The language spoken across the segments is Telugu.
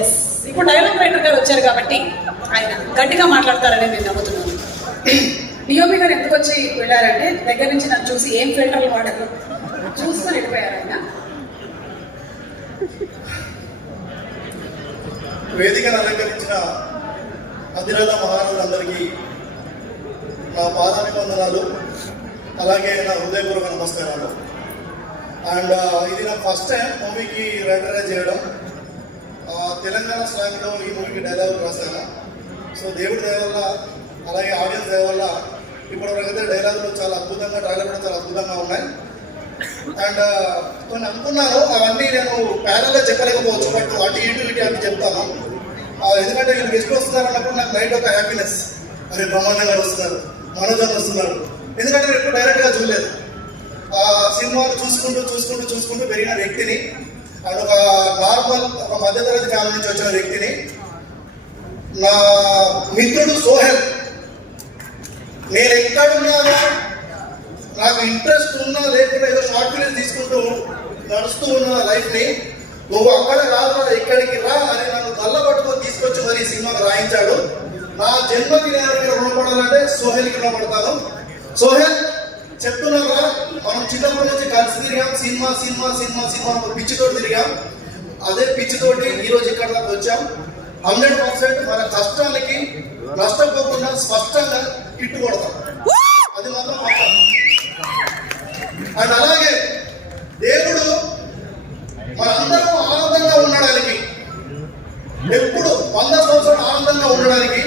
ఎస్, ఇప్పుడు డైలాగ్ రైటర్ గారు వచ్చారు కాబట్టి ఆయన గట్టిగా మాట్లాడతారని నేను నమ్ముతున్నాను. డిఓపి గారు ఎందుకు వచ్చి వెళ్ళారంటే దగ్గర నుంచి నన్ను చూసి ఏం ఫిల్టర్లు వాడారు చూసుకొని వెళ్ళిపోయారు ఆయన. వేదికను అలంకరించిన అధిరథ మహారాజులందరికీ నా పాదాభివందనాలు, అలాగే నా హృదయపూర్వక నమస్కారాలు. అండ్ ఇది నా ఫస్ట్ టైం మూవీకి రైటరైజ్ చేయడం. తెలంగాణ స్లాంగ్లో ఈ మూవీకి డైలాగ్ రాశాను. సో దేవుడి దయ వల్ల, అలాగే ఆడియన్స్ దయ వల్ల ఇప్పటివరకైతే డైలాగులు చాలా అద్భుతంగా, ట్రైలర్ కూడా చాలా అద్భుతంగా ఉన్నాయి. అండ్ కొన్ని అనుకున్నాను, అవన్నీ నేను ప్యారల్గా చెప్పలేకపోవచ్చు, బట్ అటు ఇటు అవి చెప్తాను. ఎందుకంటే వీళ్ళు గెస్ట్లు వస్తున్నారు అన్నప్పుడు నాకు నైట్ ఒక హ్యాపీనెస్, అరే బ్రహ్మాండం గారు వస్తున్నారు, మనోజన్ వస్తున్నారు. ఎందుకంటే నేను ఎప్పుడు డైరెక్ట్గా చూడలేదు. సినిమాలు చూసుకుంటూ పెరిగిన వ్యక్తిని, అండ్ ఒక నార్మల్ ఒక మధ్యతరగతి ఫ్యామిలీ నుంచి వచ్చిన వ్యక్తిని. నా మిత్రుడు సోహెల్, నేను ఎక్కడున్నానో నాకు ఇంట్రెస్ట్ ఉన్నా లేకుండా ఏదో షార్ట్ ఫిలిమ్స్ తీసుకుంటూ నడుస్తూ ఉన్న లైఫ్ని, నువ్వు అక్కడ కాదు ఇక్కడికి రా అని నన్ను దల్ల పట్టుకొని తీసుకొచ్చి మరి సినిమాకి రాయించాడు. నా జన్మకి నేను ఇక్కడ రుణపడాలంటే సోహెల్కి రుణపడతాను. సోహెల్ చెప్తున్నారా, మనం చిన్నప్పటి నుంచి కలిసి తిరిగాం, సినిమా ఒక పిచ్చితోటి తిరిగాం. అదే పిచ్చితోటి ఈరోజు ఇక్కడ దాకా వచ్చాం. 100% మన కష్టానికి నష్టపోకుండా స్పష్టంగా హిట్ కొడతాం, అది మాత్రం పక్క. అండ్ అలాగే దేవుడు మనందరం ఆనందంగా ఉండడానికి, ఎప్పుడు 100 సంవత్సరాలు ఆనందంగా ఉండడానికి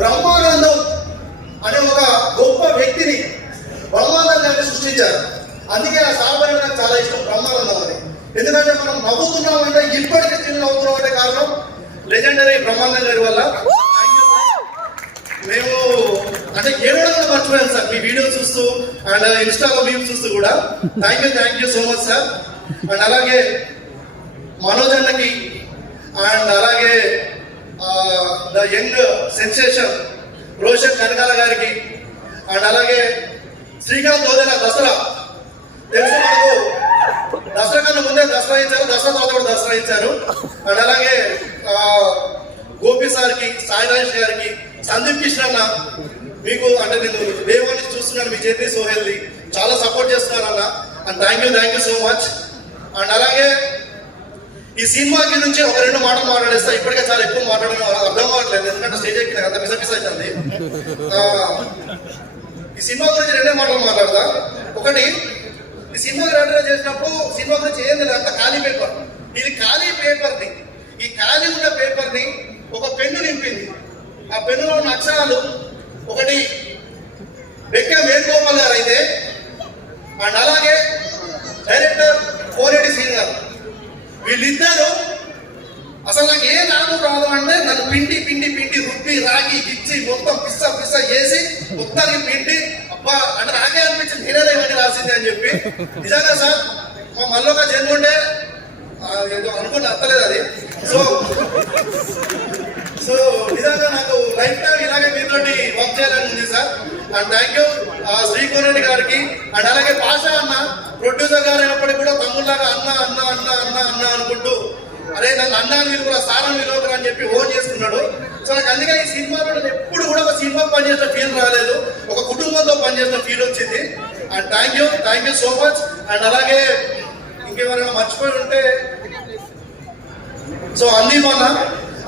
బ్రహ్మానందం అనే ఒక గొప్ప వ్యక్తిని, బ్రహ్మానందాన్ని సృష్టించారు. అందుకే ఆ సాంబాయి నాకు చాలా ఇష్టం, బ్రహ్మానందం అని. ఎందుకంటే మనం నవ్వుతున్నామంటే, ఇప్పటికీ స్టిల్ నవ్వుతున్నాం అంటే కారణం లెజెండరీ బ్రహ్మానందం గారి వల్ల. మేము అంటే ఏడవడం మర్చిపోయాం సార్, మీ వీడియో చూస్తూ అండ్ ఇన్స్టాలో మేము చూస్తూ కూడా. Thank you so much sir. And అలాగే మనోజ్ అన్నకి, అండ్ అలాగే the young sensation Roshan Kanakala గారికి, అండ్ అలాగే శ్రీకాంత్ వదిన దసరా. తెలుసు మనకు, దసరా కన్నా ముందే దసరా ఇచ్చారు, దసరా తర్వాత కూడా దసరా ఇచ్చారు. అండ్ అలాగే గోపి సార్కి, సాయి రాజేష్ గారికి, సందీప్ కృష్ణ అన్న, మీకు అంటే నేను దేవాన్ని చూస్తున్నాను, మీ జర్నీ సోహెల్ని చాలా సపోర్ట్ చేస్తున్నారు అన్న. And thank you so much. And అలాగే ఈ సినిమాకి నుంచి ఒక 2 మాటలు మాట్లాడేస్తా. ఇప్పటికే చాలా ఎక్కువ మాట్లాడడం అర్థం కావట్లేదు, ఎందుకంటే స్టేజ్ ఎక్కి నాకు అంత మిస్ అవుతుంది. ఈ సినిమా గురించి 2 మాటలు మాట్లాడదా. ఒకటి, ఈ సినిమా రైటర్ చేసినప్పుడు సినిమా గురించి ఏం లేదు, అంత ఖాళీ పేపర్. ఇది ఖాళీ పేపర్ని, ఈ ఖాళీ ఉన్న పేపర్ని ఒక పెన్ను నింపింది. ఆ పెన్నులో ఉన్న అక్షరాలు ఒకటి వెంకట వేణుగోపాల్ గారు అయితే, అండ్ అలాగే డైరెక్టర్ కోనేటి శ్రీని గారు. వీళ్ళిద్దరూ అసలు నాకు ఏ రాదు అంటే నన్ను పిండి రుబ్బి రాగి గిచ్చి మొత్తం పిస్స చేసి మొత్తానికి పిండి, అబ్బా అంటే నాకే అనిపించింది నేనే ఇవన్నీ రాసింది అని చెప్పి. నిజంగా సార్, మా మళ్ళొక జన్మ ఉండే ఏదో అనుకుని అత్తలేదు అది. సో నిజంగా నాకు లైఫ్ టైం ఇలాగే మీతోటి వర్క్ చేయాలని ఉంది sir. And thank you Shri Koneti గారికి. అండ్ అలాగే పాషా అన్న, ప్రొడ్యూసర్ గారు అయినప్పటికీ కూడా తమ్ముళ్ళగా అన్న అనుకుంటూ, అరే నన్ను అన్న అని కూడా సారం విలువకరా అని చెప్పి ఓన్ చేసుకున్నాడు. సో నాకు అందుకే ఈ సినిమాలో ఎప్పుడు కూడా ఒక సినిమా పనిచేసిన ఫీల్ రాలేదు, ఒక కుటుంబంతో పనిచేసిన ఫీల్ వచ్చింది. And thank you so much. And అలాగే ఇంకెవరైనా మర్చిపోయి ఉంటే, సో అన్నీ మొన్న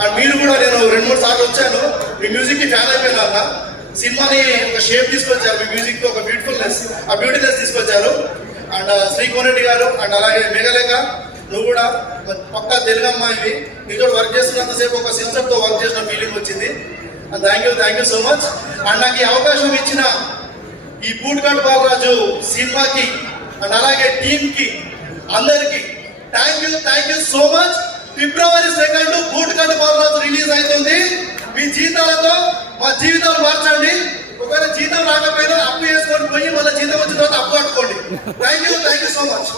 అండ్ మీరు కూడా, నేను 2-3 సార్లు వచ్చాను, మీ మ్యూజిక్కి ఫ్యాన్ అయిపోయినా అన్న. సినిమాని ఒక షేప్ తీసుకొచ్చారు, మీ మ్యూజిక్ ఒక బ్యూటిఫుల్నెస్ తీసుకొచ్చారు. అండ్ శ్రీ కోనేటి గారు, అండ్ అలాగే మేఘలేఖ, నువ్వు కూడా పక్కా తెలుగు అమ్మాయివి, మీతో వర్క్ చేస్తున్నంతసేపు ఒక సిస్టర్తో వర్క్ చేసిన ఫీలింగ్ వచ్చింది. And thank you so much. And నాకు ఈ అవకాశం ఇచ్చిన ఈ బూట్కాట్ బాలరాజు సినిమాకి, అండ్ అలాగే టీంకి, అందరికి థ్యాంక్ యూ సో మచ్. ఫిబ్రవరి 2 బూట్కాట్ బాలరాజు రిలీజ్ అవుతుంది. మీ జీతాలతో మా జీవితాలు మార్చండి. ఒకవేళ జీతం రాకపోయినా అప్పు చేసుకొని పోయి మళ్ళీ జీతం వచ్చిన తర్వాత అప్పు కట్టుకోండి. Thank you so much.